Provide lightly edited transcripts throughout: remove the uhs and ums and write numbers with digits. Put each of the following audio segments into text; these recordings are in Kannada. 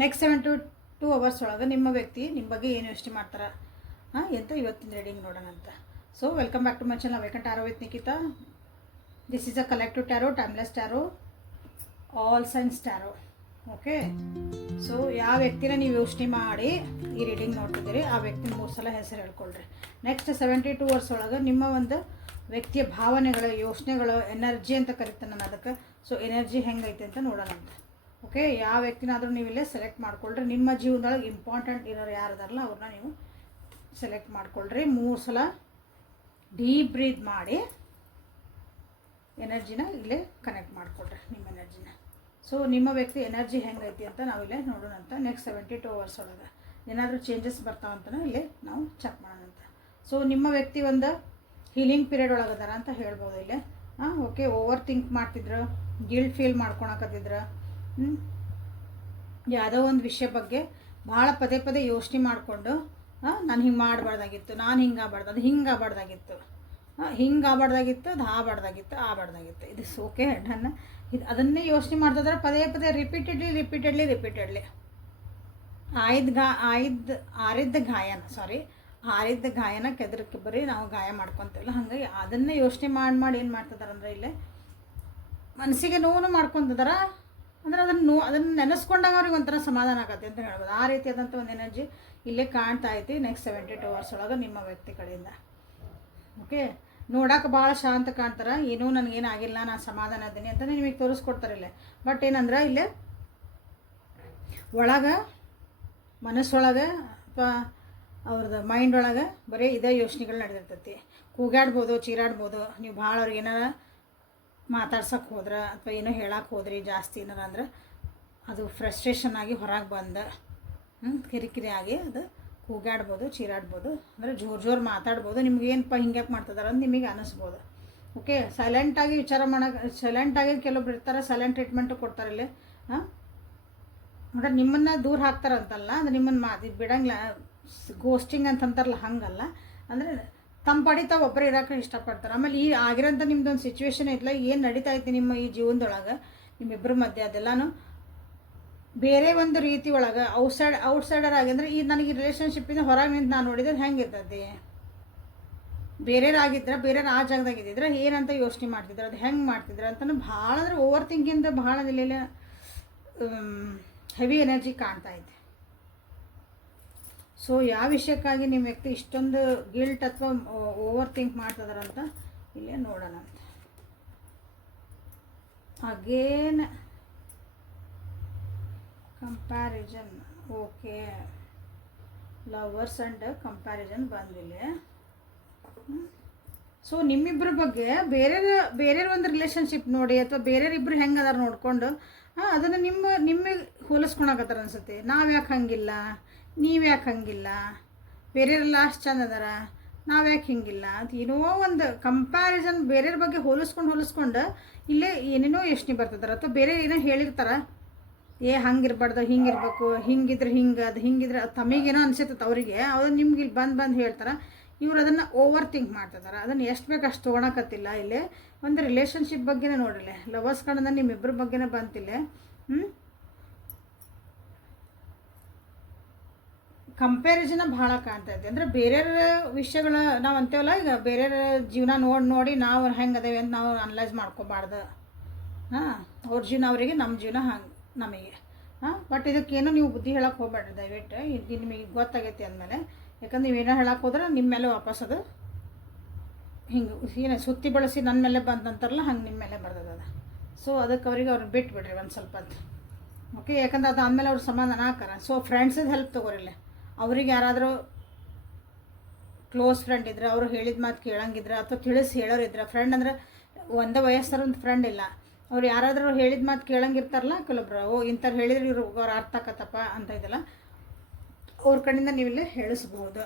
ನೆಕ್ಸ್ಟ್ 7 to 2 hours ಒಳಗೆ ನಿಮ್ಮ ವ್ಯಕ್ತಿ ನಿಮ್ಮ ಬಗ್ಗೆ ಏನು ಯೋಚನೆ ಮಾಡ್ತಾರೆ ಎಂತ ಇವತ್ತಿನ ರೀಡಿಂಗ್ ನೋಡೋಣ ಅಂತ. So welcome back to my channel awaken tarot with Nikhita. This is a collective tarot, timeless tarot, all signs tarot. Okay, so ಯಾವ ವ್ಯಕ್ತಿನ ನೀವು ಯೋಚನೆ ಮಾಡಿ ಈ ರೀಡಿಂಗ್ ನೋಡ್ತಿದ್ದೀರಿ ಆ ವ್ಯಕ್ತಿನ 3 ಸಲ ಹೆಸರು ಹೇಳ್ಕೊಳ್ರಿ. ನೆಕ್ಸ್ಟ್ 72 hours ಒಳಗೆ ನಿಮ್ಮ ಒಂದು ವ್ಯಕ್ತಿಯ ಭಾವನೆಗಳು, ಯೋಚನೆಗಳು, ಎನರ್ಜಿ ಅಂತ ಕರಿತಾನೆ ನಾನು ಅದಕ್ಕೆ. ಸೊ ಎನರ್ಜಿ ಹೆಂಗೈತೆ ಅಂತ ನೋಡೋಣ ಅಂತ. ಓಕೆ, ಯಾವ ವ್ಯಕ್ತಿನಾದರೂ ನೀವು ಇಲ್ಲೇ ಸೆಲೆಕ್ಟ್ ಮಾಡ್ಕೊಳ್ರಿ. ನಿಮ್ಮ ಜೀವನದೊಳಗೆ ಇಂಪಾರ್ಟೆಂಟ್ ಇರೋರು ಯಾರದಾರಲ್ಲ ಅವ್ರನ್ನ ನೀವು ಸೆಲೆಕ್ಟ್ ಮಾಡ್ಕೊಳ್ರಿ. 3 ಸಲ ಡೀಪ್ ಬ್ರೀತ್ ಮಾಡಿ ಎನರ್ಜಿನ ಇಲ್ಲೇ ಕನೆಕ್ಟ್ ಮಾಡ್ಕೊಳ್ರಿ, ನಿಮ್ಮ ಎನರ್ಜಿನ. ಸೊ ನಿಮ್ಮ ವ್ಯಕ್ತಿ ಎನರ್ಜಿ ಹೆಂಗೈತಿ ಅಂತ ನಾವಿಲ್ಲೇ ನೋಡೋಣ ಅಂತ. ನೆಕ್ಸ್ಟ್ 72 hours ಒಳಗೆ ಏನಾದರೂ ಚೇಂಜಸ್ ಬರ್ತಾವಂತನೂ ಇಲ್ಲೇ ನಾವು ಚೆಕ್ ಮಾಡೋಣ ಅಂತ. ಸೊ ನಿಮ್ಮ ವ್ಯಕ್ತಿ ಒಂದು ಹೀಲಿಂಗ್ ಪೀರಿಯಡ್ ಒಳಗದಾರ ಅಂತ ಹೇಳ್ಬೋದು ಇಲ್ಲೇ. ಓಕೆ, ಓವರ್ ಥಿಂಕ್ ಮಾಡ್ತಿದ್ರು, ಗಿಲ್ಟ್ ಫೀಲ್ ಮಾಡ್ಕೊಳಕತ್ತಿದ್ರು, ಯಾವುದೋ ಒಂದು ವಿಷಯ ಬಗ್ಗೆ ಭಾಳ ಪದೇ ಪದೇ ಯೋಚನೆ ಮಾಡಿಕೊಂಡು ನಾನು ಹಿಂಗೆ ಮಾಡಬಾರ್ದಾಗಿತ್ತು, ನಾನು ಹಿಂಗಾಗಬಾರ್ದು, ಅದು ಹಿಂಗಾಗಬಾರ್ದಾಗಿತ್ತು, ಹಿಂಗಾಗಬಾರ್ದಾಗಿತ್ತು, ಅದು ಆಬಾರ್ದಾಗಿತ್ತು. ಇದು ಓಕೆ ನನ್ನ ಇದು ಅದನ್ನೇ ಯೋಚನೆ ಮಾಡ್ತಿದ್ರೆ ಪದೇ ಪದೇ ರಿಪೀಟೆಡ್ಲಿ ಆರಿದ್ದ ಗಾಯನ ಕೆದರಕ್ಕೆ ಬರೀ ನಾವು ಗಾಯ ಮಾಡ್ಕೊತಿಲ್ಲ. ಹಾಗಾಗಿ ಅದನ್ನೇ ಯೋಚನೆ ಮಾಡಿ ಏನು ಮಾಡ್ತಿದ್ದಾರೆ ಅಂದರೆ ಇಲ್ಲೇ ಮನಸ್ಸಿಗೆ ನೋವು ಮಾಡ್ಕೊತಿದಾರ. ಅಂದರೆ ಅದನ್ನು ನೆನೆಸ್ಕೊಂಡಾಗ ಅವ್ರಿಗೆ ಒಂಥರ ಸಮಾಧಾನ ಆಗತ್ತೆ ಅಂತ ಹೇಳ್ಬೋದು. ಆ ರೀತಿಯಾದಂಥ ಒಂದು ಎನರ್ಜಿ ಇಲ್ಲೇ ಕಾಣ್ತಾ ಐತಿ ನೆಕ್ಸ್ಟ್ 72 hours ಒಳಗೆ ನಿಮ್ಮ ವ್ಯಕ್ತಿ ಕಡೆಯಿಂದ. ಓಕೆ, ನೋಡೋಕೆ ಭಾಳ ಶಾಂತ ಕಾಣ್ತಾರೆ, ಏನೂ ನನಗೇನಾಗಿಲ್ಲ, ನಾನು ಸಮಾಧಾನ ಇದ್ದೀನಿ ಅಂತಲೇ ನಿಮಗೆ ತೋರಿಸ್ಕೊಡ್ತಾರೆ ಇಲ್ಲೇ. ಬಟ್ ಏನಂದ್ರೆ ಇಲ್ಲೇ ಒಳಗೆ ಮನಸ್ಸೊಳಗೆ ಅಥವಾ ಅವ್ರದ್ದು ಮೈಂಡ್ ಒಳಗೆ ಬರೀ ಇದೇ ಯೋಚನೆಗಳು ನಡೆದಿರ್ತೈತಿ. ಕೂಗಾಡ್ಬೋದು, ಚೀರಾಡ್ಬೋದು, ನೀವು ಭಾಳ ಅವ್ರಿಗೆ ಏನಾರ ಮಾತಾಡ್ಸೋಕೆ ಹೋದ್ರೆ ಅಥವಾ ಏನೋ ಹೇಳಕ್ಕೆ ಹೋದ್ರಿ ಜಾಸ್ತಿ ಏನಾರ ಅಂದ್ರೆ ಅದು ಫ್ರಸ್ಟ್ರೇಷನ್ ಆಗಿ ಹೊರಗೆ ಬಂದು ಕಿರಿಕಿರಿ ಆಗಿ ಅದು ಕೂಗಾಡ್ಬೋದು, ಚೀರಾಡ್ಬೋದು, ಅಂದರೆ ಜೋರು ಮಾತಾಡ್ಬೋದು. ನಿಮ್ಗೆ ಏನಪ್ಪ ಹಿಂಗ್ಯಾಕೆ ಮಾಡ್ತಿದಾರೆ ಅಂತ ನಿಮಗೆ ಅನ್ನಿಸ್ಬೋದು. ಓಕೆ, ಸೈಲೆಂಟಾಗಿ ವಿಚಾರ ಮಾಡೋಕೆ, ಸೈಲೆಂಟಾಗಿ ಕೆಲವೊಬ್ರು ಇರ್ತಾರೆ, ಸೈಲೆಂಟ್ ಟ್ರೀಟ್ಮೆಂಟು ಕೊಡ್ತಾರೆ ಇಲ್ಲಿ. ನೋಡ್ರಿ, ನಿಮ್ಮನ್ನು ದೂರ ಹಾಕ್ತಾರಂತಲ್ಲ, ಅದು ನಿಮ್ಮನ್ನು ಬಿಡಂಗಿಲ್ಲ, ಗೋಸ್ಟಿಂಗ್ ಅಂತಂತಾರಲ್ಲ, ಹಂಗಲ್ಲ. ಅಂದರೆ ತಮ್ಮ ಪಾಡಿ ತಾವು ಒಬ್ಬರೇ ಇರೋಕೆ ಇಷ್ಟಪಡ್ತಾರೆ. ಆಮೇಲೆ ಈ ಆಗಿರೋಂಥ ನಿಮ್ದೊಂದು ಸಿಚುವೇಶನ್ ಐತಲ್ಲ, ಏನು ನಡೀತಾ ಐತಿ ನಿಮ್ಮ ಈ ಜೀವನದೊಳಗೆ ನಿಮ್ಮಿಬ್ಬರ ಮಧ್ಯೆ, ಅದೆಲ್ಲನೂ ಬೇರೆ ಒಂದು ರೀತಿ ಒಳಗೆ ಔಟ್ಸೈಡರ್ ಆಗಿ, ಅಂದರೆ ಈ ನನಗೆ ರಿಲೇಷನ್ಶಿಪ್ಪಿಂದ ಹೊರಗೆ ನಿಂತು ನಾನು ನೋಡಿದ್ರೆ ಹೆಂಗಿರ್ತದೆ, ಬೇರೆಯವ್ರಾಗಿದ್ರೆ ಬೇರೆಯವ್ರು ಆ ಜಾಗದಾಗಿದ್ದಿದ್ರೆ ಏನಂತ ಯೋಚನೆ ಮಾಡ್ತಿದ್ರು, ಅದು ಹೆಂಗೆ ಮಾಡ್ತಿದ್ರು ಅಂತಲೂ ಭಾಳ, ಅಂದರೆ ಓವರ್ ಥಿಂಕಿಂದ ಭಾಳ ಇಲ್ಲಿ ಹೆವಿ ಎನರ್ಜಿ ಕಾಣ್ತಾ ಇದೆ. ಸೊ ಯಾವ ವಿಷಯಕ್ಕಾಗಿ ನಿಮ್ಮ ವ್ಯಕ್ತಿ ಇಷ್ಟೊಂದು ಗಿಲ್ಟ್ ಅಥವಾ ಓವರ್ ಥಿಂಕ್ ಮಾಡ್ತಿದಾರಂತ ಇಲ್ಲೇ ನೋಡೋಣ ಅಂತ. Again comparison. Okay, lovers and comparison ಬಂದಿಲ್ಲ. ಸೊ ನಿಮ್ಮಿಬ್ಬರ ಬಗ್ಗೆ ಬೇರೆಯವ್ರ ಒಂದು ರಿಲೇಷನ್ಶಿಪ್ ನೋಡಿ ಅಥವಾ ಬೇರೆಯವ್ರಿಬ್ಬರು ಹೆಂಗೆ ಅದಾರ ನೋಡಿಕೊಂಡು ಅದನ್ನು ನಿಮಗೆ ಹೋಲಿಸ್ಕೊಳಕತ್ತಾರ ಅನ್ಸುತ್ತೆ. ನಾವು ಯಾಕೆ ಹಂಗಿಲ್ಲ, ನೀವು ಯಾಕೆ ಹಂಗಿಲ್ಲ, ಬೇರೆಯವರೆಲ್ಲ ಅಷ್ಟು ಚಂದ ಅದಾರ, ನಾವು ಯಾಕೆ ಹಿಂಗಿಲ್ಲ ಅಂತ ಏನೋ ಒಂದು ಕಂಪ್ಯಾರಿಸನ್, ಬೇರೆಯವ್ರ ಬಗ್ಗೆ ಹೋಲಿಸ್ಕೊಂಡು ಇಲ್ಲೇ ಏನೇನೋ ಯೋಚನೆ ಬರ್ತಿದ್ದಾರೆ. ಅಥವಾ ಬೇರೆ ಏನೋ ಹೇಳಿರ್ತಾರೆ, ಹಂಗಿರ್ಬಾರ್ದು, ಹಿಂಗಿರ್ಬೇಕು, ಹಿಂಗಿದ್ರೆ ಹಿಂಗೆ, ಅದು ಹಿಂಗಿದ್ರೆ ಅದು ತಮಗೇನೋ ಅನ್ಸುತ್ತೆ ಅವರಿಗೆ, ಅದನ್ನು ನಿಮ್ಗೆ ಇಲ್ಲಿ ಬಂದು ಹೇಳ್ತಾರೆ. ಇವ್ರು ಅದನ್ನು ಓವರ್ ಥಿಂಕ್ ಮಾಡ್ತಿದ್ದಾರೆ, ಅದನ್ನು ಎಷ್ಟು ಬೇಕು ಅಷ್ಟು ತೊಗೊಳಕತ್ತಿಲ್ಲ. ಇಲ್ಲೇ ಒಂದು ರಿಲೇಷನ್ಶಿಪ್ ಬಗ್ಗೆನೇ ನೋಡಿಲ್ಲ, ಲವರ್ಸ್ ಕಡೆಯಿಂದ ನಿಮ್ಮಿಬ್ಬರ ಬಗ್ಗೆನೇ ಬಂತಿಲ್ಲ. ಕಂಪ್ಯಾರಿಸನ್ ಭಾಳ ಕಾಣ್ತಾ ಇದೆ. ಅಂದರೆ ಬೇರೆಯವ್ರ ವಿಷಯಗಳ ನಾವು ಅಂತೀವಲ್ಲ, ಈಗ ಬೇರೆಯವ್ರ ಜೀವನ ನೋಡಿ ನಾವು ಹೆಂಗೆ ಅದೇವೆ ಅಂತ ನಾವು ಅನಲೈಸ್ ಮಾಡ್ಕೊಬಾರ್ದು. ಅವ್ರ ಜೀವನ ಅವರಿಗೆ, ನಮ್ಮ ಜೀವನ ಹಂಗೆ ನಮಗೆ. ಬಟ್ ಇದಕ್ಕೇನು ನೀವು ಬುದ್ಧಿ ಹೇಳಕ್ಕೆ ಹೋಗ್ಬೇಡ್ರಿ ದಯವಿಟ್ಟು. ಇದು ನಿಮಗೆ ಗೊತ್ತಾಗೈತಿ ಅಂದಮೇಲೆ, ಯಾಕಂದ್ರೆ ನೀವೇನೋ ಹೇಳಕ್ಕೆ ಹೋದ್ರೆ ನಿಮ್ಮ ಮೇಲೆ ವಾಪಸ್ ಅದು ಹಿಂಗೆ ಏನು ಸುತ್ತಿ ಬಳಸಿ ನನ್ನ ಮೇಲೆ ಬಂದಂತಾರಲ್ಲ, ಹಂಗೆ ನಿಮ್ಮ ಮೇಲೆ ಬರ್ತದ. ಸೊ ಅದಕ್ಕೆ ಅವ್ರನ್ನ ಬಿಟ್ಬಿಡ್ರಿ ಒಂದು ಸ್ವಲ್ಪ ಅಂತ. ಓಕೆ, ಯಾಕಂದ್ರೆ ಅದು ಆದಮೇಲೆ ಅವ್ರು ಸಮಾಧಾನ ಹಾಕಾರ. So ಫ್ರೆಂಡ್ಸದ help ತೊಗೋರಿಲ್ಲ. ಅವ್ರಿಗೆ ಯಾರಾದರೂ ಕ್ಲೋಸ್ ಫ್ರೆಂಡ್ ಇದ್ರೆ, ಅವರು ಹೇಳಿದ ಮಾತು ಕೇಳಂಗಿದ್ರೆ ಅಥವಾ ತಿಳಿಸಿ ಹೇಳೋರಿದ್ರೆ, ಫ್ರೆಂಡ್ ಅಂದರೆ ಒಂದೇ ವಯಸ್ಸರ ಒಂದು ಫ್ರೆಂಡ್ ಇಲ್ಲ, ಅವ್ರು ಯಾರಾದರೂ ಹೇಳಿದ ಮಾತು ಕೇಳಂಗಿರ್ತಾರಲ್ಲ ಕೆಲವೊಬ್ರು, ಇಂಥವ್ರು ಹೇಳಿದ್ರೆ ಅವ್ರು ಅರ್ಥ ಆಕತ್ತಪ್ಪ ಅಂತ ಇದೆಲ್ಲ, ಅವ್ರ ಕಡೆಯಿಂದ ನೀವಿಲ್ಲಿ ಹೇಳಿಸ್ಬೋದು.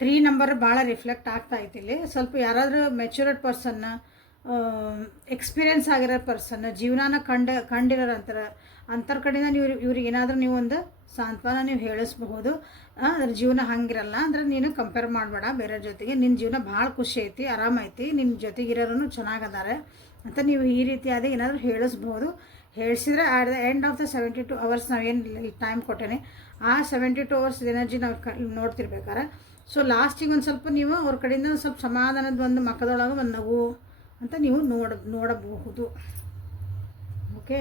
3 ನಂಬರ್ ಭಾಳ ರಿಫ್ಲೆಕ್ಟ್ ಆಗ್ತಾ ಐತಿ ಇಲ್ಲಿ. ಸ್ವಲ್ಪ ಯಾರಾದರೂ ಮೆಚೂರ್ಡ್ ಪರ್ಸನ್ನ, ಎಕ್ಸ್ಪೀರಿಯನ್ಸ್ ಆಗಿರೋ ಪರ್ಸನ್, ಜೀವನಾನ ಕಂಡಿರೋರು ಅಂಥವ್ರ ಕಡೆಯಿಂದ ಇವ್ರಿಗೆ ಏನಾದರೂ ನೀವು ಒಂದು ಸಾಂತ್ವನ ನೀವು ಹೇಳಿಸ್ಬಹುದು. ಅದ್ರ ಜೀವನ ಹಂಗಿರಲ್ಲ, ಅಂದರೆ ನೀನು ಕಂಪೇರ್ ಮಾಡಬೇಡ ಬೇರೆಯವ್ರ ಜೊತೆಗೆ, ನಿನ್ನ ಜೀವನ ಭಾಳ ಖುಷಿ ಐತಿ, ಆರಾಮೈತಿ, ನಿಮ್ಮ ಜೊತೆಗಿರೋರು ಚೆನ್ನಾಗದಾರೆ ಅಂತ ನೀವು ಈ ರೀತಿಯಾದ ಏನಾದರೂ ಹೇಳಿಸ್ಬೋದು. ಹೇಳಿಸಿದ್ರೆ at the end of the 72 hours ನಾವೇನು ಟೈಮ್ ಕೊಟ್ಟೇನೆ ಆ 72 ಅವರ್ಸ್ ಎನರ್ಜಿ ನಾವು ನೋಡ್ತಿರ್ಬೇಕಾರೆ ಸೊ ಲಾಸ್ಟಿಗೆ ಒಂದು ಸ್ವಲ್ಪ ನೀವು ಅವ್ರ ಕಡೆಯಿಂದ ಒಂದು ಸ್ವಲ್ಪ ಸಮಾಧಾನದ ಒಂದು ಮಕ್ಕದೊಳಗೆ ಒಂದು ನಗು ಅಂತ ನೀವು ನೋಡಬಹುದು. Okay,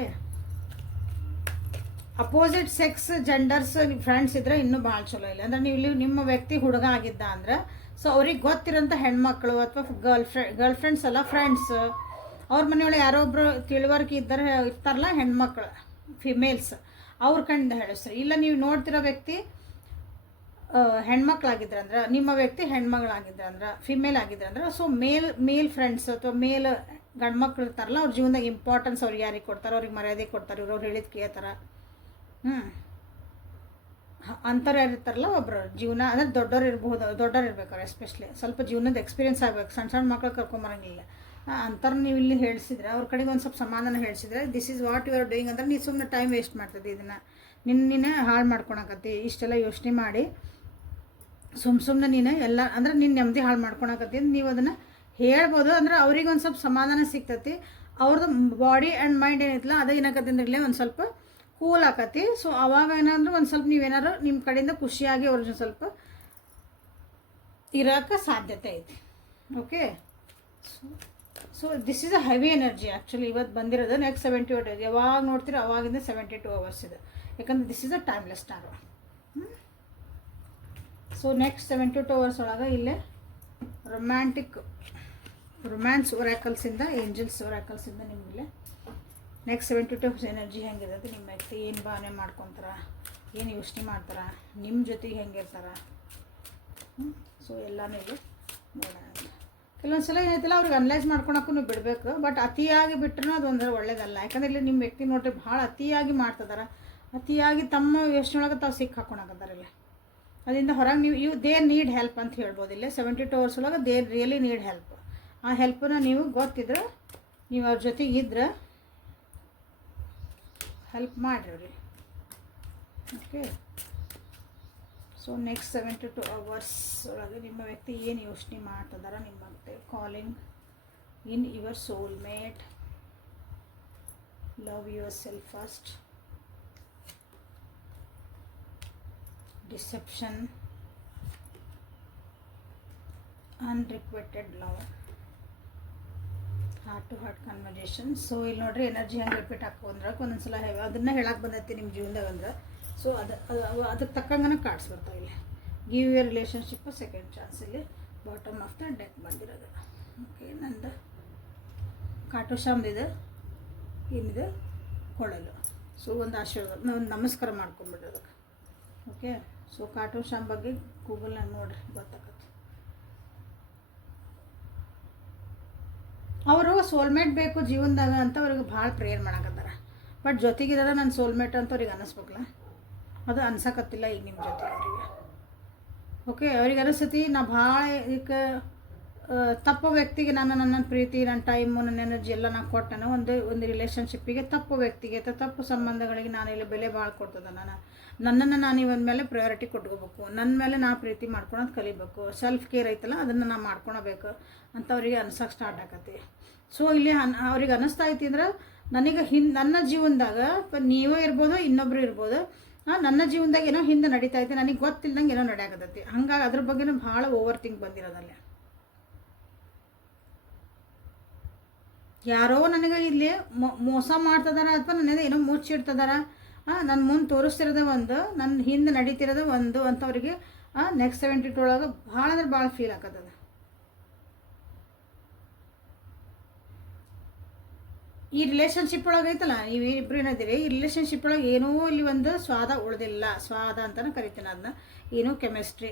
opposite sex genders friends ಇದ್ದರೆ ಇನ್ನೂ ಭಾಳ ಚಲೋ ಇಲ್ಲ. ಅಂದರೆ ನೀವು ಇಲ್ಲಿ ನಿಮ್ಮ ವ್ಯಕ್ತಿ ಹುಡುಗ ಆಗಿದ್ದ ಅಂದ್ರೆ ಸೊ ಅವ್ರಿಗೆ ಗೊತ್ತಿರೋಂಥ ಹೆಣ್ಮಕ್ಳು ಅಥವಾ ಗರ್ಲ್ ಫ್ರೆಂಡ್ಸ್ ಅಲ್ಲ ಫ್ರೆಂಡ್ಸ್, ಅವ್ರ ಮನೆಯೊಳಗೆ ಯಾರೋ ಒಬ್ಬರು ತಿಳುವಳಿಕೆ ಇರ್ತಾರಲ್ಲ ಹೆಣ್ಮಕ್ಳು ಫಿಮೇಲ್ಸ್, ಅವ್ರ ಕಣ್ಣಿಂದ ಹೇಳಿಸ್ರಿ. ಇಲ್ಲ ನೀವು ನೋಡ್ತಿರೋ ವ್ಯಕ್ತಿ ಹೆಣ್ಮಕ್ಳಾಗಿದ್ರಂದ್ರೆ, ನಿಮ್ಮ ವ್ಯಕ್ತಿ ಹೆಣ್ಮಗಳಾಗಿದ್ರಂದ್ರೆ, ಫಿಮೇಲ್ ಆಗಿದ್ರಂದ್ರೆ, ಸೊ ಮೇಲ್ ಫ್ರೆಂಡ್ಸ್ ಅಥವಾ ಮೇಲ್ ಗಂಡು ಮಕ್ಳು ಇರ್ತಾರಲ್ಲ ಅವ್ರ ಜೀವನದಾಗ ಇಂಪಾರ್ಟೆನ್ಸ್ ಅವ್ರಿಗೆ ಯಾರಿಗೆ ಕೊಡ್ತಾರೆ, ಅವ್ರಿಗೆ ಮರ್ಯಾದೆ ಕೊಡ್ತಾರೆ, ಇವ್ರು ಹೇಳಿದ ಕೇಳ್ತಾರೆ. ಅಂಥವ್ರು ಯಾರು ಇರ್ತಾರಲ್ಲ ಒಬ್ಬರು ಜೀವನ ಅಂದರೆ ದೊಡ್ಡವ್ರು ಇರ್ಬೇಕಾರೆ ಎಸ್ಪೆಷಲಿ ಸ್ವಲ್ಪ ಜೀವನದ ಎಕ್ಸ್ಪೀರಿಯನ್ಸ್ ಆಗಬೇಕು. ಸಣ್ಣ ಸಣ್ಣ ಮಕ್ಳು ಕರ್ಕೊಂಬರಂಗಿಲ್ಲ. ಅಂಥವ್ರು ನೀವು ಇಲ್ಲಿ ಹೇಳಿಸಿದ್ರೆ ಅವ್ರ ಕಡೆಗೆ ಒಂದು ಸ್ವಲ್ಪ ಸಮಾಧಾನ ಹೇಳಿಸಿದ್ರೆ this is what you are doing ಅಂದ್ರೆ ನೀವು ಸುಮ್ಮನೆ ಟೈಮ್ ವೇಸ್ಟ್ ಮಾಡ್ತದೆ, ಇದನ್ನು ನಿನ್ನೆ ಹಾಳು ಮಾಡ್ಕೊಳಕತ್ತಿ. ಇಷ್ಟೆಲ್ಲ ಯೋಚನೆ ಮಾಡಿ ಸುಮ್ಮನೆ ನೀನು ಎಲ್ಲ ಅಂದ್ರೆ ನೀನು ನೆಮ್ಮದಿ ಹಾಳು ಮಾಡ್ಕೊಳಕತ್ತಿ ನೀವು ಅದನ್ನು ಹೇಳ್ಬೋದು. ಅಂದ್ರೆ ಅವ್ರಿಗೆ ಒಂದು ಸ್ವಲ್ಪ ಸಮಾಧಾನ ಸಿಗ್ತೈತಿ. ಅವ್ರದ್ದು ಬಾಡಿ ಆ್ಯಂಡ್ ಮೈಂಡ್ ಏನಿತ್ತಲ್ಲ ಅದು ಏನಾಗತ್ತೆ ಅಂದ್ರೆ ಒಂದು ಸ್ವಲ್ಪ ಕೂಲ್ ಆಕತಿ. ಸೊ ಅವಾಗ ಏನಾದರೂ ಒಂದು ಸ್ವಲ್ಪ ನೀವೇನಾದ್ರು ನಿಮ್ಮ ಕಡೆಯಿಂದ ಖುಷಿಯಾಗಿ ಅವ್ರಿಗೆ ಸ್ವಲ್ಪ ಇರೋಕ್ಕೆ ಸಾಧ್ಯತೆ ಐತಿ. Okay, so this is a heavy energy actually ಇವತ್ತು ಬಂದಿರೋದು. ನೆಕ್ಸ್ಟ್ 72 ಡೇಸ್ ಯಾವಾಗ ನೋಡ್ತೀರೋ ಅವಾಗಿಂದ 72 ಅವರ್ಸ್ ಇದೆ, ಯಾಕಂದರೆ this is a timeless star. So next 72 hours ಒಳಗೆ ಇಲ್ಲೇ ರೊಮ್ಯಾನ್ಸ್ ಒರಾಕಲ್ಸಿಂದ ಏಂಜಲ್ಸ್ ಒರಾಕಲ್ಸಿಂದ ನಿಮಗಿಲ್ಲೇ ನೆಕ್ಸ್ಟ್ 72 ಎನರ್ಜಿ ಹೆಂಗಿರುತ್ತೆ, ನಿಮ್ಮ ವ್ಯಕ್ತಿ ಏನು ಭಾವನೆ ಮಾಡ್ಕೊತಾರ, ಏನು ಯೋಚನೆ ಮಾಡ್ತಾರೆ, ನಿಮ್ಮ ಜೊತೆಗೆ ಹೆಂಗಿರ್ತಾರೆ. ಸೊ ಎಲ್ಲನೂ ಇಲ್ಲಿ ನೋಡೋಣ. ಕೆಲವೊಂದು ಸಲ ಏನೈತಿಲ್ಲ ಅವ್ರಿಗೆ ಅನಲೈಸ್ ಮಾಡ್ಕೊಳಕ್ಕೂ ಬಿಡಬೇಕು, ಬಟ್ ಅತಿಯಾಗಿ ಬಿಟ್ಟರೂ ಅದು ಒಂಥರ ಒಳ್ಳೇದಲ್ಲ. ಯಾಕಂದರೆ ಇಲ್ಲಿ ನಿಮ್ಮ ವ್ಯಕ್ತಿ ನೋಡ್ರಿ ಭಾಳ ಅತಿಯಾಗಿ ಮಾಡ್ತಿದ್ದಾರೆ, ಅತಿಯಾಗಿ ತಮ್ಮ ಯೋಚನೆ ಒಳಗೆ ತಾವು ಸಿಕ್ಕಿ ಹಾಕ್ಕೊಳಕತ್ತಾರಿಲ್ಲ. ಅದರಿಂದ ಹೊರಗೆ ನೀವು ದೇ ನೀಡ್ ಹೆಲ್ಪ್ ಅಂತ ಹೇಳ್ಬೋದು. ಇಲ್ಲೇ 72 ಅವರ್ಸ್ ಒಳಗೆ ದೇ ರಿಯಲಿ ನೀಡ್ ಹೆಲ್ಪ್. ಆ ಹೆಲ್ಪನ್ನು ನೀವು ಗೊತ್ತಿದ್ರೆ ನೀವು ಅವ್ರ ಜೊತೆಗೆ ಇದ್ರೆ ಹೆಲ್ಪ್ ಮಾಡಿರಿ ಅವ್ರಿಗೆ. ಓಕೆ, ಸೊ ನೆಕ್ಸ್ಟ್ 72 ಅವರ್ಸ್ ಒಳಗೆ ನಿಮ್ಮ ವ್ಯಕ್ತಿ ಏನು ಯೋಚನೆ ಮಾಡ್ತಿದಾರ ನಿಮ್ಮ ಮತ್ತೆ calling in your soulmate, love yourself first, deception, unrequited love, heart to heart conversation. So ಇಲ್ಲಿ ನೋಡ್ರಿ ಎನರ್ಜಿ ಹೆಂಗೆ ರಿಪೀಟ್ ಹಾಕೊಂಡ್ರೆ ಒಂದೊಂದ್ಸಲ ಅದನ್ನ ಹೇಳಕ್ಕೆ ಬಂದೈತಿ ನಿಮ್ಮ ಜೀವನದಾಗ ಅಂದ್ರೆ ಸೊ ಅದಕ್ಕೆ ತಕ್ಕಂಗೆ ಕಾರ್ಡ್ಸ್ ಬರ್ತಾವೆ ಇಲ್ಲಿ. Give your relationship second chance, ಇಲ್ಲಿ ಬಾಟಮ್ ಆಫ್ ದ ಡೆಕ್ ಬಂದಿರೋದು. ಓಕೆ, ನಂದು ಕಾಟೋಶಾಮ್ದಿದೆ, ಏನಿದೆ ಕೊಳಲು. ಸೊ ಒಂದು ಆಶೀರ್ವಾದ ನಾವು ನಮಸ್ಕಾರ ಮಾಡ್ಕೊಂಬಿಡ್ರಿ ಅದಕ್ಕೆ. ಓಕೆ, ಸೊ ಕಾಟೋಶಾಮ್ ಬಗ್ಗೆ ಗೂಗಲ್ನಾಗ ನೋಡ್ರಿ ಗೊತ್ತಾಗತ್ತೆ. ಅವರು ಸೋಲ್ಮೇಟ್ ಬೇಕು ಜೀವನದಾಗ ಅಂತ ಅವ್ರಿಗೆ ಭಾಳ ಪ್ರೇಯರ್ ಮಾಡಕತ್ತಾರ. ಬಟ್ ಜೊತೆಗಿದಾರ ನನ್ನ ಸೋಲ್ಮೇಟ್ ಅಂತ ಅವ್ರಿಗೆ ಅನ್ನಿಸ್ಬೇಕಲ್ಲ, ಅದು ಅನ್ಸಕತ್ತಿಲ್ಲ ಈಗ ನಿಮ್ಮ ಜೊತೆ ಅವರಿಗೆ. ಓಕೆ, ಅವ್ರಿಗೆ ಅನಿಸ್ತತಿ ನಾ ಭಾಳ ಇದಕ್ಕೆ ತಪ್ಪು ವ್ಯಕ್ತಿಗೆ ನನ್ನ ಪ್ರೀತಿ, ನನ್ನ ಟೈಮು, ನನ್ನ ಎನರ್ಜಿ ಎಲ್ಲ ನಾನು ಕೊಟ್ಟನು ಒಂದು ರಿಲೇಷನ್ಶಿಪ್ಪಿಗೆ, ತಪ್ಪು ವ್ಯಕ್ತಿಗೆ ಅಥವಾ ತಪ್ಪು ಸಂಬಂಧಗಳಿಗೆ ನಾನು ಇಲ್ಲಿ ಬೆಲೆ ಭಾಳ ಕೊಡ್ತದೆ. ನನ್ನನ್ನು ನಾನು ಇವನ ಮೇಲೆ ಪ್ರಯಾರಿಟಿ ಕೊಟ್ಕೋಬೇಕು, ನನ್ನ ಮೇಲೆ ನಾ ಪ್ರೀತಿ ಮಾಡ್ಕೊಳೋದು ಕಲಿಬೇಕು, ಸೆಲ್ಫ್ ಕೇರ್ ಐತಲ್ಲ ಅದನ್ನು ನಾನು ಮಾಡ್ಕೊಳಬೇಕು ಅಂತ ಅವರಿಗೆ ಅನ್ಸೋಕೆ ಸ್ಟಾರ್ಟ್ ಆಕತಿ. ಸೊ ಇಲ್ಲಿ ಅವ್ರಿಗೆ ಅನ್ನಿಸ್ತಾ ಐತಿ ಅಂದ್ರೆ ನನಗೆ ನನ್ನ ಜೀವನದಾಗ ನೀವೇ ಇರ್ಬೋದು, ಇನ್ನೊಬ್ರು ಇರ್ಬೋದು, ನನ್ನ ಜೀವನದಾಗ ಏನೋ ಹಿಂದೆ ನಡೀತಾ ಐತೆ, ನನಗೆ ಗೊತ್ತಿಲ್ದಂಗೆ ಏನೋ ನಡೆಯಾಕತ್ತೈತಿ. ಹಂಗಾಗಿ ಅದ್ರ ಬಗ್ಗೆನೂ ಭಾಳ ಓವರ್ ಥಿಂಕ್ ಬಂದಿರೋದಲ್ಲೇ. ಯಾರೋ ನನಗೆ ಇಲ್ಲಿ ಮೋಸ ಮಾಡ್ತಿದಾರ ಅಥವಾ ನನಗೆ ಏನೋ ಮುಚ್ಚಿಡ್ತಿದಾರ, ನನ್ನ ಮುಂದೆ ತೋರಿಸ್ತಿರೋದೇ ಒಂದು, ನನ್ನ ಹಿಂದೆ ನಡೀತಿರೋದೇ ಒಂದು ಅಂತ ಅವ್ರಿಗೆ ನೆಕ್ಸ್ಟ್ 72 ಒಳಗೆ ಭಾಳ ಅಂದ್ರೆ ಭಾಳ ಫೀಲ್ ಆಗತ್ತದ. ಈ ರಿಲೇಷನ್ಶಿಪ್ ಒಳಗೆ ಐತಲ್ಲ, ನೀವು ಇಬ್ಬರು ಏನದಿರಿ, ಈ ರಿಲೇಷನ್ಶಿಪ್ ಒಳಗೆ ಏನೋ ಇಲ್ಲಿ ಒಂದು ಸ್ವಾದ ಉಳಿದಿಲ್ಲ, ಸ್ವಾದ ಅಂತಲೇ ಕರಿತೀನಿ ಅದನ್ನ, ಏನೋ ಕೆಮಿಸ್ಟ್ರಿ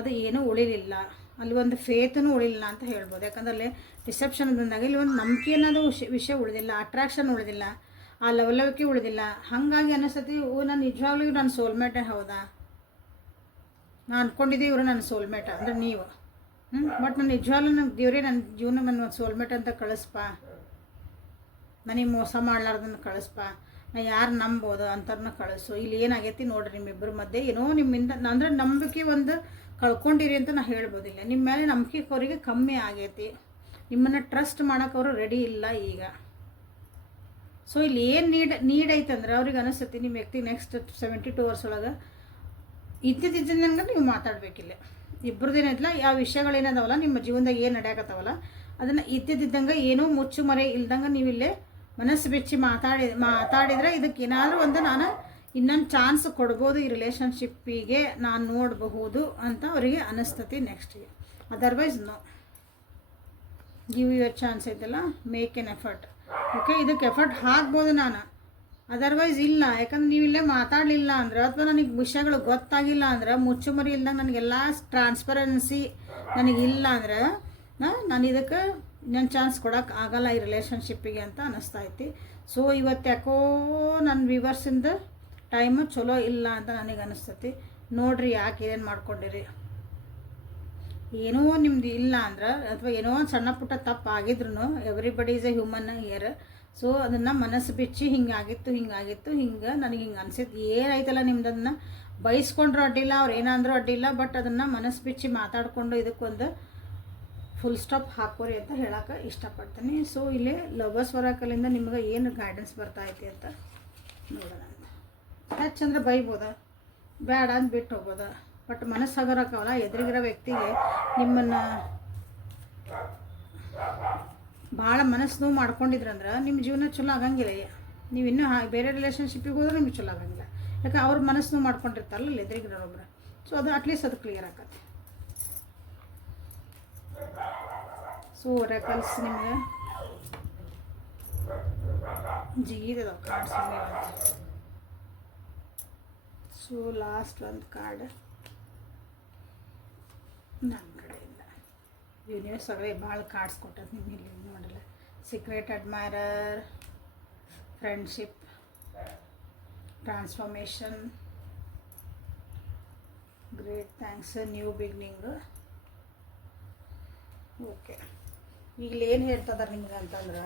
ಅದು ಏನೂ ಉಳಿಲಿಲ್ಲ, ಅಲ್ಲಿ ಒಂದು ಫೇತನೂ ಉಳಿಲಿಲ್ಲ ಅಂತ ಹೇಳ್ಬೋದು. ಯಾಕಂದ್ರೆ ಅಲ್ಲಿ ರಿಸೆಪ್ಷನ್ ಬಂದಾಗ ಇಲ್ಲಿ ಒಂದು ನಂಬಿಕೆ ಅನ್ನೋದು ವಿಷಯ ಉಳಿದಿಲ್ಲ, ಅಟ್ರಾಕ್ಷನ್ ಉಳಿದಿಲ್ಲ, ಆ ಲವಲವಿಕೆ ಉಳಿದಿಲ್ಲ. ಹಾಗಾಗಿ ಅನ್ನಿಸ್ತತಿ ನಾನು ನಿಜವಾಗ್ಲೂ ನನ್ನ ಸೋಲ್ಮೇಟೇ ಹೌದಾ, ನಾನು ಅಂದ್ಕೊಂಡಿದ್ದೆ ಇವರು ನನ್ನ ಸೋಲ್ಮೇಟ ಅಂದರೆ ನೀವು, ಬಟ್ ನಾನು ನಿಜವಾಗ್ಲೂ ನನ್ನ ದೇವರೇ ನನ್ನ ಜೀವನ ನನ್ನ ಸೋಲ್ಮೇಟ್ ಅಂತ ಕಳಿಸ್ಪ, ನನಗೆ ಮೋಸ ಮಾಡ್ಲಾರ್ದನ್ನು ಕಳಿಸ್ಪ, ನಾ ಯಾರು ನಂಬೋದು ಅಂಥವ್ರನ್ನ ಕಳಿಸು. ಇಲ್ಲಿ ಏನಾಗೈತಿ ನೋಡ್ರಿ, ನಿಮ್ಮಿಬ್ಬರ ಮಧ್ಯೆ ಏನೋ ನಿಮ್ಮಿಂದ ಅಂದರೆ ನಂಬಿಕೆ ಒಂದು ಕಳ್ಕೊಂಡಿರಿ ಅಂತ ನಾ ಹೇಳ್ಬೋದಿಲ್ಲ. ನಿಮ್ಮ ಮೇಲೆ ನಂಬಿಕೆ ಅವರಿಗೆ ಕಮ್ಮಿ ಆಗೈತಿ, ನಿಮ್ಮನ್ನು ಟ್ರಸ್ಟ್ ಮಾಡೋಕೆ ಅವರು ರೆಡಿ ಇಲ್ಲ ಈಗ. ಸೊ ಇಲ್ಲಿ ಏನು ನೀಡ್ ಐತಂದ್ರೆ ಅವ್ರಿಗೆ ಅನಿಸ್ತೈತಿ ನಿಮ್ಮ ವ್ಯಕ್ತಿ ನೆಕ್ಸ್ಟ್ 72 ಅವರ್ಸ್ ಒಳಗೆ ಇದ್ದಿದ್ದಂಗೆ ನೀವು ಮಾತಾಡಬೇಕಿಲ್ಲ. ಇಬ್ಬರದೇನಿಲ್ಲ ಯಾವ ವಿಷಯಗಳೇನದಾವಲ್ಲ ನಿಮ್ಮ ಜೀವನದಾಗ ಏನು ನಡೆಯಕತ್ತಾವಲ್ಲ ಅದನ್ನು ಇದ್ದಿದ್ದಂಗೆ ಏನೂ ಮುಚ್ಚು ಮರೆ ಇಲ್ದಂಗೆ ನೀವು ಇಲ್ಲೇ ಮನಸ್ಸು ಬಿಚ್ಚಿ ಮಾತಾಡಿದರೆ ಇದಕ್ಕೆ ಏನಾದರೂ ಒಂದು ನಾನು ಇನ್ನೊಂದು ಚಾನ್ಸ್ ಕೊಡ್ಬೋದು, ಈ ರಿಲೇಷನ್ಶಿಪ್ಪಿಗೆ ನಾನು ನೋಡಬಹುದು ಅಂತ ಅವರಿಗೆ ಅನಿಸ್ತತಿ ನೆಕ್ಸ್ಟಿಗೆ. Otherwise no, give you a chance ಐತಲ್ಲ, ಮೇಕ್ ಎನ್ ಎಫರ್ಟ್. ಓಕೆ, ಇದಕ್ಕೆ ಎಫರ್ಟ್ ಹಾಕ್ಬೋದು ನಾನು, ಅದರ್ವೈಸ್ ಇಲ್ಲ. ಯಾಕಂದ್ರೆ ನೀವು ಇಲ್ಲೇ ಮಾತಾಡಲಿಲ್ಲ ಅಂದ್ರೆ ಅಥವಾ ನನಗೆ ವಿಷಯಗಳು ಗೊತ್ತಾಗಿಲ್ಲ ಅಂದ್ರೆ ಮುಚ್ಚುಮರಿ ಇಲ್ದಂಗೆ ನನಗೆಲ್ಲ ಟ್ರಾನ್ಸ್ಪರೆನ್ಸಿ ನನಗಿಲ್ಲ ಅಂದ್ರೆ ನಾನು ಇದಕ್ಕೆ ನನ್ನ ಚಾನ್ಸ್ ಕೊಡೋಕೆ ಆಗಲ್ಲ ಈ ರಿಲೇಷನ್ಶಿಪ್ಪಿಗೆ ಅಂತ ಅನ್ನಿಸ್ತಾ ಐತಿ. ಸೊ ಇವತ್ತು ಯಾಕೋ ನನ್ನ ವ್ಯೂವರ್ಸಿಂದ ಟೈಮು ಚಲೋ ಇಲ್ಲ ಅಂತ ನನಗೆ ಅನಿಸ್ತತಿ. ನೋಡಿರಿ ಯಾಕೆ ಏನು ಮಾಡ್ಕೊಂಡಿರಿ. ಏನೋ ನಿಮ್ದು ಇಲ್ಲ ಅಂದ್ರೆ ಅಥವಾ ಏನೋ ಸಣ್ಣ ಪುಟ್ಟ ತಪ್ಪು ಆಗಿದ್ರು everybody is A human here. So ಅದನ್ನು ಮನಸ್ಸು ಬಿಚ್ಚಿ ಹಿಂಗಾಗಿತ್ತು ಹಿಂಗೆ ನನಗೆ ಹಿಂಗೆ ಅನಿಸಿತ್ತು ಏನಾಯ್ತಲ್ಲ ನಿಮ್ದನ್ನು ಬಯಸ್ಕೊಂಡ್ರೂ ಅಡ್ಡಿಲ್ಲ, ಅವ್ರು ಏನಾದರೂ ಅಡ್ಡಿಲ್ಲ, ಬಟ್ ಅದನ್ನು ಮನಸ್ಸು ಬಿಚ್ಚಿ ಮಾತಾಡಿಕೊಂಡು ಇದಕ್ಕೊಂದು ಫುಲ್ ಸ್ಟಾಪ್ ಹಾಕೋರಿ ಅಂತ ಹೇಳೋಕೆ ಇಷ್ಟಪಡ್ತೀನಿ. ಸೊ ಇಲ್ಲಿ ಲವರ್ಸ್ ವರಾಕಲಿಂದ ನಿಮ್ಗೆ ಏನು ಗೈಡೆನ್ಸ್ ಬರ್ತಾ ಐತಿ ಅಂತ ನೋಡೋಣ. ಹೆಚ್ಚಂದ್ರೆ ಬೈಬೋದ, ಬೇಡ ಅಂತ ಬಿಟ್ಟು ಹೋಗ್ಬೋದ, ಬಟ್ ಮನಸ್ಸಾಗೋರಕ್ಕವಲ್ಲ ಎದುರಿಗಿರೋ ವ್ಯಕ್ತಿಗೆ ನಿಮ್ಮನ್ನು ಭಾಳ ಮನಸ್ಸು ನೋವು ಮಾಡ್ಕೊಂಡಿದ್ರಂದ್ರೆ ನಿಮ್ಮ ಜೀವನ ಚಲೋ ಆಗಂಗಿಲ್ಲ. ನೀವು ಇನ್ನೂ ಬೇರೆ ರಿಲೇಷನ್ಶಿಪ್ಪಿಗೆ ಹೋದ್ರೆ ನಿಮ್ಗೆ ಚಲೋ ಆಗಂಗಿಲ್ಲ. ಯಾಕೆ ಅವ್ರ ಮನಸ್ಸು ನೋವು ಮಾಡ್ಕೊಂಡಿರ್ತಾರಲ್ಲ ಎದುರಿಗಿರೋರೊಬ್ರು. ಸೊ ಅದು ಅಟ್ಲೀಸ್ಟ್ ಅದು ಕ್ಲಿಯರ್ ಆಗತ್ತೆ. ಸೊ ರೆಕಲ್ಸ್ ನಿಮಗೆ ಜಿಗಿದದ ಕಾರ್ಡ್ಸ್ ಅಂತ. ಸೊ ಲಾಸ್ಟ್ ಒಂದು ಕಾರ್ಡ್ ನನ್ನ ಕಡೆಯಿಂದ ಯೂನಿವರ್ಸ್ ಆಗಲೇ ಭಾಳ ಕಾರ್ಡ್ಸ್ ಕೊಟ್ಟದ್ದು ನಿಮ್ಗೆ ಇಲ್ಲಿ ನೋಡಲ್ಲ. Secret admirer, friendship, transformation, great thanks, new beginning. Okay, ಈಗಲೇ ಏನು ಹೇಳ್ತದಾರೆ ನಿಮ್ಗೆ ಅಂತಂದ್ರೆ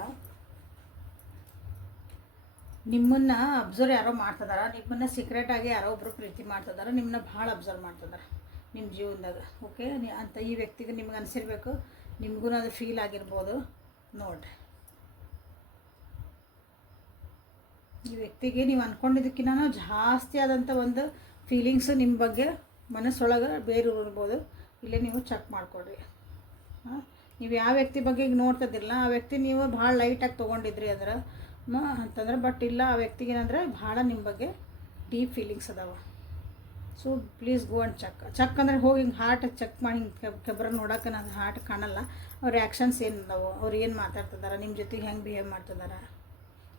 ನಿಮ್ಮನ್ನು ಅಬ್ಸರ್ವ್ ಯಾರೋ ಮಾಡ್ತಿದಾರ, ನಿಮ್ಮನ್ನು ಸೀಕ್ರೆಟಾಗಿ ಯಾರೋ ಒಬ್ಬರು ಪ್ರೀತಿ ಮಾಡ್ತಿದಾರೆ, ನಿಮ್ಮನ್ನ ಭಾಳ ಅಬ್ಸರ್ವ್ ಮಾಡ್ತಿದಾರೆ ನಿಮ್ಮ ಜೀವನದಾಗ. ಓಕೆ, ಅಂತ ಈ ವ್ಯಕ್ತಿಗೆ ನಿಮ್ಗೆ ಅನಿಸಿರ್ಬೇಕು, ನಿಮಗೂ ಅದು ಫೀಲ್ ಆಗಿರ್ಬೋದು. ನೋಡಿರಿ, ಈ ವ್ಯಕ್ತಿಗೆ ನೀವು ಅಂದ್ಕೊಂಡಿದ್ದಕ್ಕಿಂತ ಜಾಸ್ತಿ ಆದಂಥ ಒಂದು ಫೀಲಿಂಗ್ಸು ನಿಮ್ಮ ಬಗ್ಗೆ ಮನಸ್ಸೊಳಗೆ ಬೇರೆ ಇರ್ಬೋದು. ಇಲ್ಲೇ ನೀವು ಚೆಕ್ ಮಾಡಿಕೊಡ್ರಿ. ನೀವು ಯಾವ ವ್ಯಕ್ತಿ ಬಗ್ಗೆ ಈಗ ನೋಡ್ತಿದ್ದಿರಲ್ಲ ಆ ವ್ಯಕ್ತಿ ನೀವು ಭಾಳ ಲೈಟಾಗಿ ತೊಗೊಂಡಿದ್ರಿ ಅಂದ್ರೆ ಅಂತಂದ್ರೆ, ಬಟ್ ಇಲ್ಲ ಆ ವ್ಯಕ್ತಿಗೆ ಏನಂದರೆ ಭಾಳ ನಿಮ್ಮ ಬಗ್ಗೆ ಡೀಪ್ ಫೀಲಿಂಗ್ಸ್ ಅದಾವೆ. So please go and check ಅಂದರೆ ಹೋಗಿ ಹಿಂಗೆ ಹಾರ್ಟ್ ಚೆಕ್ ಮಾಡಿ ಹಿಂಗೆ ಕೆಬ್ರ ನೋಡೋಕೆ ನನ್ನ ಹಾರ್ಟ್ ಕಾಣಲ್ಲ. ಅವ್ರ ಆ್ಯಕ್ಷನ್ಸ್ ಏನು ಅದಾವೆ, ಅವ್ರು ಏನು ಮಾತಾಡ್ತಿದ್ದಾರೆ, ನಿಮ್ಮ ಜೊತೆಗೆ ಹೆಂಗೆ ಬಿಹೇವ್ ಮಾಡ್ತಿದ್ದಾರೆ,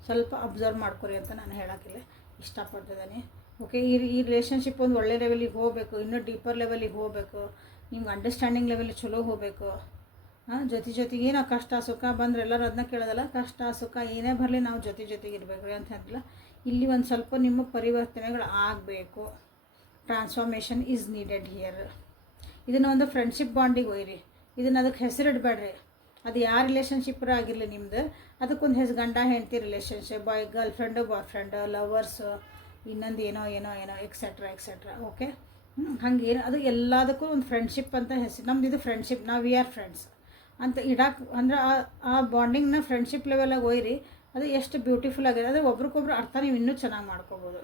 ಸ್ವಲ್ಪ ಅಬ್ಸರ್ವ್ ಮಾಡ್ಕೊರಿ ಅಂತ ನಾನು ಹೇಳೋಕ್ಕಿಲ್ಲ ಇಷ್ಟಪಡ್ತಿದ್ದೀನಿ. ಓಕೆ, ಈ ರಿಲೇಷನ್ಶಿಪ್ ಒಂದು ಒಳ್ಳೆ ಲೆವೆಲಿಗೆ ಹೋಗಬೇಕು, ಇನ್ನೂ ಡೀಪರ್ ಲೆವೆಲಿಗೆ ಹೋಗಬೇಕು, ನಿಮ್ಗೆ ಅಂಡರ್ಸ್ಟ್ಯಾಂಡಿಂಗ್ ಲೆವೆಲಿಗೆ ಚಲೋ ಹೋಗಬೇಕು. ಜೊತೆಗೆ ಏನೋ ಕಷ್ಟ ಸುಖ ಬಂದರೆ ಎಲ್ಲರೂ ಅದನ್ನ ಕೇಳೋದಲ್ಲ, ಕಷ್ಟ ಸುಖ ಏನೇ ಬರಲಿ ನಾವು ಜೊತೆಗೆ ಇರಬೇಕು ಅಂತ ಹೇಳಿಲ್ಲ. ಇಲ್ಲಿ ಒಂದು ಸ್ವಲ್ಪ ನಿಮ್ಮ ಪರಿವರ್ತನೆಗಳು ಆಗಬೇಕು. Transformation is needed here. ಇದನ್ನು ಒಂದು ಫ್ರೆಂಡ್ಶಿಪ್ ಬಾಂಡಿಗೆ ಒಯ್ಯಿರಿ. ಇದನ್ನು ಅದಕ್ಕೆ ಹೆಸರಿಡಬೇಡ್ರಿ. ಅದು ಯಾವ ರಿಲೇಷನ್ಶಿಪ್ಪರ ಆಗಿರಲಿ ನಿಮ್ಮದು, ಅದಕ್ಕೊಂದು ಗಂಡ ಹೆಂಡತಿ ರಿಲೇಷನ್ಶಿಪ್, ಗರ್ಲ್ ಫ್ರೆಂಡು ಬಾಯ್ ಫ್ರೆಂಡು, ಲವರ್ಸು, ಇನ್ನೊಂದು ಏನೋ ಎಕ್ಸೆಟ್ರಾ. ಓಕೆ, ಹಂಗೇನು ಅದು ಎಲ್ಲದಕ್ಕೂ ಒಂದು ಫ್ರೆಂಡ್ಶಿಪ್ ಅಂತ ಹೆಸರು. ನಮ್ದು ಇದು ಫ್ರೆಂಡ್ಶಿಪ್, ನಾವು ವಿ ಆರ್ ಫ್ರೆಂಡ್ಸ್ ಅಂತ ಇಡಕ್ಕೆ ಅಂದ್ರೆ ಆ ಬಾಂಡಿಂಗ್ನ ಫ್ರೆಂಡ್ಶಿಪ್ ಲೆವೆಲಾಗಿ ಒಯ್ಯಿರಿ. ಅದು ಎಷ್ಟು ಬ್ಯೂಟಿಫುಲ್ ಆಗಿದೆ. ಅದು ಒಬ್ರಿಗೊಬ್ರು ಅರ್ಥ ನೀವು ಇನ್ನೂ ಚೆನ್ನಾಗಿ ಮಾಡ್ಕೋಬೋದು.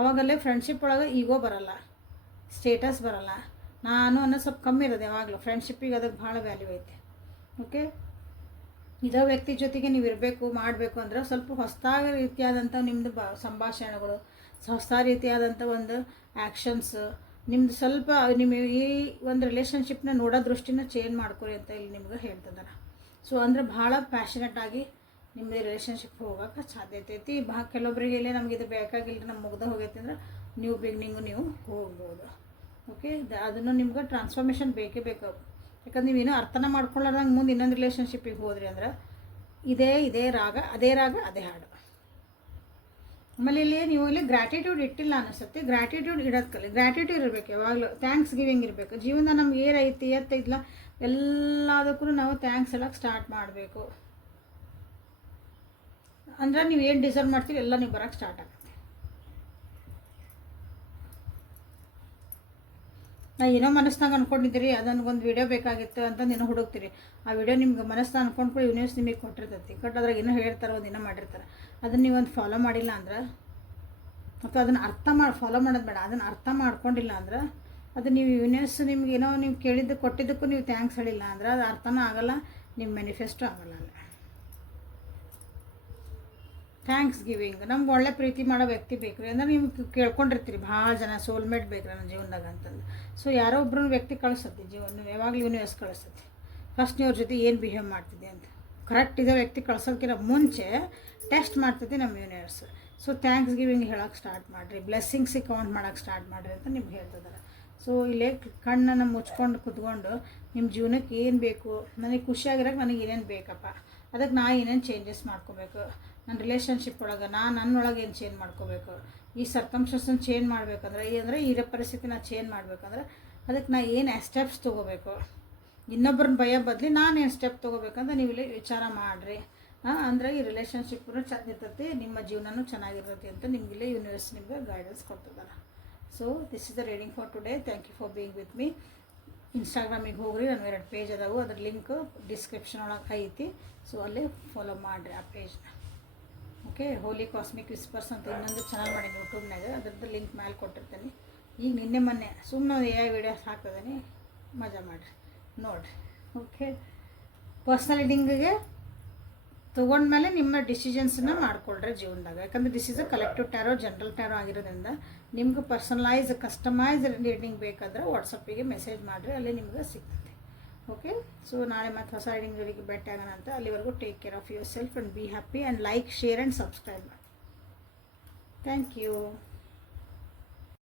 ಆವಾಗಲೇ ಫ್ರೆಂಡ್ಶಿಪ್ ಒಳಗೆ ಈಗೋ ಬರಲ್ಲ, ಸ್ಟೇಟಸ್ ಬರಲ್ಲ, ನಾನು ಅನ್ನೋದು ಸ್ವಲ್ಪ ಕಮ್ಮಿ ಇರೋದು. ಯಾವಾಗಲೂ ಫ್ರೆಂಡ್ಶಿಪ್ಪಿಗೆ ಅದಕ್ಕೆ ಭಾಳ ವ್ಯಾಲ್ಯೂ ಐತೆ. ಓಕೆ, ಇದೇ ವ್ಯಕ್ತಿ ಜೊತೆಗೆ ನೀವು ಇರಬೇಕು ಮಾಡಬೇಕು ಅಂದ್ರೆ ಸ್ವಲ್ಪ ಹೊಸದಾದ ರೀತಿಯಾದಂಥ ನಿಮ್ಮದು ಸಂಭಾಷಣೆಗಳು, ಹೊಸ ರೀತಿಯಾದಂಥ ಒಂದು ಆ್ಯಕ್ಷನ್ಸ್ ನಿಮ್ಮದು ಸ್ವಲ್ಪ ನಿಮ್ಮ ಈ ಒಂದು ರಿಲೇಷನ್ಶಿಪ್ನ ನೋಡೋ ದೃಷ್ಟಿನ ಚೇಂಜ್ ಮಾಡ್ಕೊರಿ ಅಂತ ಇಲ್ಲಿ ನಿಮ್ಗೆ ಹೇಳ್ತಿದ್ದಾರೆ. ಸೊ ಅಂದರೆ ಭಾಳ ಪ್ಯಾಷನೆಟಾಗಿ ನಿಮ್ಮ ರಿಲೇಷನ್ಶಿಪ್ ಹೋಗೋಕೆ ಸಾಧ್ಯತೆ ಐತಿ. ಕೆಲವೊಬ್ಬರಿಗೆ ಇಲ್ಲೇ ನಮ್ಗೆ ಇದು ಬೇಕಾಗಿಲ್ಲ, ನಮ್ಗೆ ಮುಗ್ದು ಹೋಗೈತೆ ಅಂದ್ರೆ ನ್ಯೂ ಬಿಗಿನಿಂಗು ನೀವು ಹೋಗ್ಬೋದು. ಓಕೆ, ಅದನ್ನು ನಿಮ್ಗೆ ಟ್ರಾನ್ಸ್ಫಾರ್ಮೇಷನ್ ಬೇಕೇ ಬೇಕು. ಯಾಕಂದ್ರೆ ನೀವೇನೋ ಅರ್ಥನ ಮಾಡ್ಕೊಳ್ಳೋದಂಗೆ ಮುಂದೆ ಇನ್ನೊಂದು ರಿಲೇಷನ್ಶಿಪ್ಪಿಗೆ ಹೋದ್ರಿ ಅಂದ್ರೆ ಇದೇ ರಾಗ ಅದೇ ಹಾಡು. ಆಮೇಲೆ ಇಲ್ಲಿ ನೀವು ಇಲ್ಲಿ ಗ್ರ್ಯಾಟಿಟ್ಯೂಡ್ ಇಟ್ಟಿಲ್ಲ ಅನಿಸುತ್ತೆ. ಗ್ರ್ಯಾಟಿಟ್ಯೂಡ್ ಇಡೋದು ಕಲಿ. ಗ್ರ್ಯಾಟಿಟ್ಯೂಡ್ ಇರಬೇಕು ಯಾವಾಗಲೂ. ಥ್ಯಾಂಕ್ಸ್ ಗಿವಿಂಗ್ ಇರಬೇಕು. ಜೀವನ ನಮ್ಗೆ ಏನೈತಿ ಎತ್ತೈತಿಲ್ಲ ಎಲ್ಲದಕ್ಕೂ ನಾವು ಥ್ಯಾಂಕ್ಸ್ ಹೇಳೋಕ್ಕೆ ಸ್ಟಾರ್ಟ್ ಮಾಡಬೇಕು. ಅಂದ್ರೆ ನೀವು ಏನು ಡಿಸರ್ವ್ ಮಾಡ್ತೀವಿ ಎಲ್ಲ ನೀವು ಬರೋಕ್ಕೆ ಸ್ಟಾರ್ಟ್ ಆಗುತ್ತೆ. ಏನೋ ಮನಸ್ಸಿನಾಗ ಅಂದ್ಕೊಂಡಿದ್ದೀರಿ ಅದನ್ಗೊಂದು ವೀಡಿಯೋ ಬೇಕಾಗಿತ್ತು ಅಂತ ನೀನು ಹುಡುಕ್ತೀರಿ. ಆ ವಿಡಿಯೋ ನಿಮ್ಗೆ ಮನಸ್ಸಿನಾಗ ಅಂದ್ಕೊಂಡು ಯೂನಿವರ್ಸ್ ನಿಮಗೆ ಕೊಟ್ಟಿರ್ತೈತಿ. ಅದ್ರಾಗ ಏನೋ ಹೇಳ್ತಾರೆ, ಒಂದು ದಿನ ಮಾಡಿರ್ತಾರೆ. ಅದನ್ನು ನೀವು ಒಂದು ಫಾಲೋ ಮಾಡಿಲ್ಲ ಅಂದ್ರೆ, ಅಥವಾ ಅದನ್ನು ಫಾಲೋ ಮಾಡೋದು ಬೇಡ, ಅದನ್ನು ಅರ್ಥ ಮಾಡ್ಕೊಂಡಿಲ್ಲ ಅಂದ್ರೆ, ಅದು ನೀವು ಯೂನಿವರ್ಸ್ ನಿಮ್ಗೆ ಏನೋ ನೀವು ಕೇಳಿದ್ದು ಕೊಟ್ಟಿದ್ದಕ್ಕೂ ನೀವು ಥ್ಯಾಂಕ್ಸ್ ಹೇಳಿಲ್ಲ ಅಂದ್ರೆ ಅದು ಅರ್ಥನೂ ಆಗೋಲ್ಲ, ನಿಮ್ಮ ಮ್ಯಾನಿಫೆಸ್ಟು ಆಗೋಲ್ಲ. Thanks giving. ನಮ್ಗೆ ಒಳ್ಳೆ ಪ್ರೀತಿ ಮಾಡೋ ವ್ಯಕ್ತಿ ಬೇಕು ರೀ ಅಂದ್ರೆ ನೀವು ಕೇಳ್ಕೊಂಡಿರ್ತೀರಿ ಭಾಳ ಜನ ಸೋಲ್ಮೇಟ್ ಬೇಕು ನನ್ನ ಜೀವನದಾಗ ಅಂತಂದು. ಸೊ ಯಾರೋ ಒಬ್ಬರು ವ್ಯಕ್ತಿ ಕಳಿಸ್ತತಿ ಜೀವನ, ಯಾವಾಗಲೂ ಯೂನಿವರ್ಸ್ ಕಳಿಸ್ತತಿ. ಫಸ್ಟ್ ನೀವು ಅವ್ರ ಜೊತೆ ಏನು ಬಿಹೇವ್ ಮಾಡ್ತಿದ್ದೆ ಅಂತ ಕರೆಕ್ಟ್ ಇರೋ ವ್ಯಕ್ತಿ ಕಳ್ಸೋಕ್ಕಿಂತ ಮುಂಚೆ ಟೆಸ್ಟ್ ಮಾಡ್ತೈತಿ ನಮ್ಮ ಯೂನಿವರ್ಸ್. ಸೊ ಥ್ಯಾಂಕ್ಸ್ ಗಿವಿಂಗ್ ಹೇಳೋಕ್ಕೆ ಸ್ಟಾರ್ಟ್ ಮಾಡಿರಿ, ಬ್ಲೆಸ್ಸಿಂಗ್ಸಿಗೆ ಕೌಂಟ್ ಮಾಡೋಕ್ಕೆ ಸ್ಟಾರ್ಟ್ ಮಾಡಿರಿ ಅಂತ ನಿಮ್ಗೆ ಹೇಳ್ತಿದ್ದಾರೆ. ಸೊ ಇಲ್ಲೇ ಕಣ್ಣನ್ನು ಮುಚ್ಕೊಂಡು ಕುತ್ಕೊಂಡು ನಿಮ್ಮ ಜೀವನಕ್ಕೆ ಏನು ಬೇಕು, ನನಗೆ ಖುಷಿಯಾಗಿರೋಕೆ ನನಗೆ ಏನೇನು ಬೇಕಪ್ಪ, ಅದಕ್ಕೆ ನಾ ಏನೇನು ಚೇಂಜಸ್ ಮಾಡ್ಕೋಬೇಕು, ನನ್ನ ರಿಲೇಷನ್ಶಿಪ್ ಒಳಗೆ ನನ್ನೊಳಗೆ ಏನು ಚೇಂಜ್ ಮಾಡ್ಕೋಬೇಕು, ಈ ಸರ್ಕಮ್ಸ್ಟೆನ್ಸನ್ನು ಚೇಂಜ್ ಮಾಡಬೇಕಂದ್ರೆ ಈ ಪರಿಸ್ಥಿತಿನ ಚೇಂಜ್ ಮಾಡಬೇಕಂದ್ರೆ ಅದಕ್ಕೆ ನಾ ಏನು ಸ್ಟೆಪ್ಸ್ ತೊಗೋಬೇಕು, ಇನ್ನೊಬ್ಬರನ್ನ ಭಯ ಬದಲಿ ನಾನೇನು ಸ್ಟೆಪ್ ತೊಗೋಬೇಕಂತ ನೀವು ಇಲ್ಲಿ ವಿಚಾರ ಮಾಡಿರಿ. ಅಂದರೆ ಈ ರಿಲೇಷನ್ಶಿಪ್ಪು ಚೆಂದ ಇರ್ತೈತಿ, ನಿಮ್ಮ ಜೀವನನೂ ಚೆನ್ನಾಗಿರ್ತೈತಿ ಅಂತ ನಿಮಗಿಲ್ಲಿ ಯೂನಿವರ್ಸ್ ನಿಮಗೆ ಗೈಡೆನ್ಸ್ ಕೊಡ್ತಿದ್ದಾರೆ. So this is the reading for today. Thank you for being with me. ಇನ್ಸ್ಟಾಗ್ರಾಮಿಗೆ ಹೋಗ್ರಿ, ನಾನು 2 ಪೇಜ್ ಅದಾವು, ಅದ್ರ ಲಿಂಕ್ ಡಿಸ್ಕ್ರಿಪ್ಷನ್ ಒಳಗೆ ಐತಿ. ಸೊ ಅಲ್ಲೇ ಫಾಲೋ ಮಾಡಿರಿ ಆ ಪೇಜ್ನ. ಓಕೆ, ಹೋಲಿ ಕಾಸ್ಮಿಕ್ ವಿಸ್ಪರ್ಸ್ ಅಂತ ಇನ್ನೊಂದು ಚಾನಲ್ ಮಾಡಿ ಯೂಟ್ಯೂಬ್ನಾಗ, ಅದ್ರದ್ದು ಲಿಂಕ್ ಮೇಲೆ ಕೊಟ್ಟಿರ್ತೀನಿ. ಈಗ ನಿನ್ನೆ ಮೊನ್ನೆ ಸುಮ್ಮನೆ AI ವಿಡಿಯೋಸ್ ಹಾಕ್ತಿದ್ದೀನಿ, ಮಜಾ ಮಾಡಿರಿ, ನೋಡಿರಿ. ಓಕೆ, ಪರ್ಸ್ನಲ್ ರೀಡಿಂಗಿಗೆ ತೊಗೊಂಡ್ಮೇಲೆ ನಿಮ್ಮ ಡಿಸಿಷನ್ಸನ್ನ ಮಾಡ್ಕೊಳ್ರಿ ಜೀವನದಾಗ. ಯಾಕಂದರೆ this is a collective tarot, general tarot ಆಗಿರೋದ್ರಿಂದ ನಿಮ್ಗೆ ಪರ್ಸನಲೈಸ್ ಕಸ್ಟಮೈಸ್ ರೀಡಿಂಗ್ ಬೇಕಾದ್ರೆ ವಾಟ್ಸಪ್ಪಿಗೆ ಮೆಸೇಜ್ ಮಾಡಿರಿ, ಅಲ್ಲಿ ನಿಮ್ಗೆ ಸಿಗ್ತದೆ. ಓಕೆ, ಸೊ ನಾಳೆ ಮತ್ತೆ ಹೊಸ ರೀಡಿಂಗ್ಗಳಿಗೆ ಭೇಟಿ ಆಗೋಣ ಅಂತ. ಅಲ್ಲಿವರೆಗೂ take care of yourself and be happy and like, share and subscribe ಮಾಡಿ. Thank you.